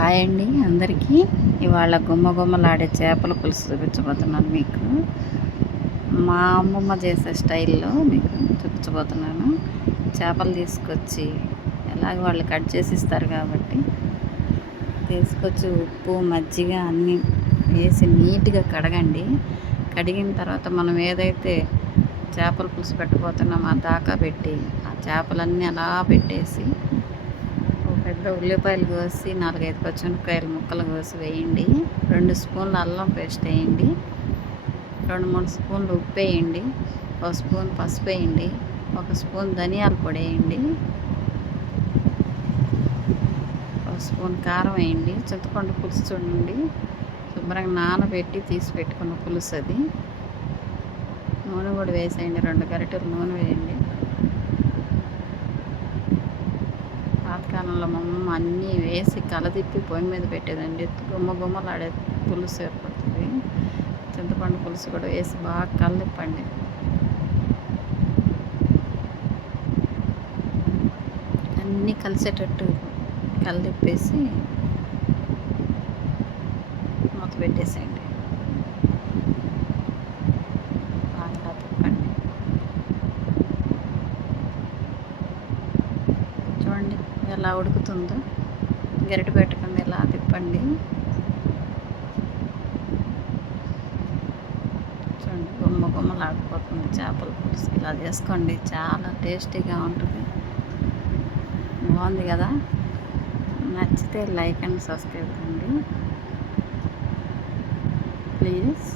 Hi అండి అందరికీ. ఇవాళ గుమ్మ గుమ్మలాడే చేపల పులుసు చూపించబోతున్నాను మీకు. మా అమ్మమ్మ చేసే స్టైల్లో మీకు చూపించబోతున్నాను. చేపలు తీసుకొచ్చి ఎలాగ వాళ్ళు కట్ చేసి ఇస్తారు కాబట్టి తీసుకొచ్చి ఉప్పు మజ్జిగ అన్నీ వేసి నీట్గా కడగండి. కడిగిన తర్వాత మనం ఏదైతే చేపల పులుసు పెట్టబోతున్నామో ఆ దాకా పెట్టి ఆ చేపలన్నీ అలా పెట్టేసి పెద్ద ఉల్లిపాయలు కోసి నాలుగైదు పచ్చిమిరపకాయలు ముక్కలు కోసి వేయండి. రెండు స్పూన్లు అల్లం పేస్ట్ వేయండి. రెండు మూడు స్పూన్లు ఉప్పు వేయండి. ఒక స్పూన్ పసుపు వేయండి. ఒక స్పూన్ ధనియాల పొడి వేయండి. ఒక స్పూన్ కారం వేయండి. చింతపండు పులుసు చూడండి. శుభ్రంగా నానబెట్టి తీసి పెట్టుకున్న పులుసు అది. నూనె కూడా వేసేయండి. రెండు గరిటెలు నూనె వేయండి. పాతకాలంలో మా అమ్మ అన్నీ వేసి కలదిప్పి పొయ్యి మీద పెట్టేదండి. గుమ్మ గుమ్మలాడే పులుసు ఏర్పడుతుంది. చింతపండు పులుసు కూడా వేసి బాగా కలదిప్పండి అన్నీ కలిసేటట్టు కలదిప్పేసి మూత పెట్టేసేయండి. బాగా ఎలా ఉడుకుతుందో గరిటె పెట్టకుండా ఇలా తిప్పండి. చూడండి గుమ్మ గుమ్మలాడిపోతుంది చేపల పులుసు. ఇలా చేసుకోండి చాలా టేస్టీగా ఉంటుంది. బాగుంది కదా? నచ్చితే లైక్ అండ్ సబ్స్క్రైబ్ అండి ప్లీజ్.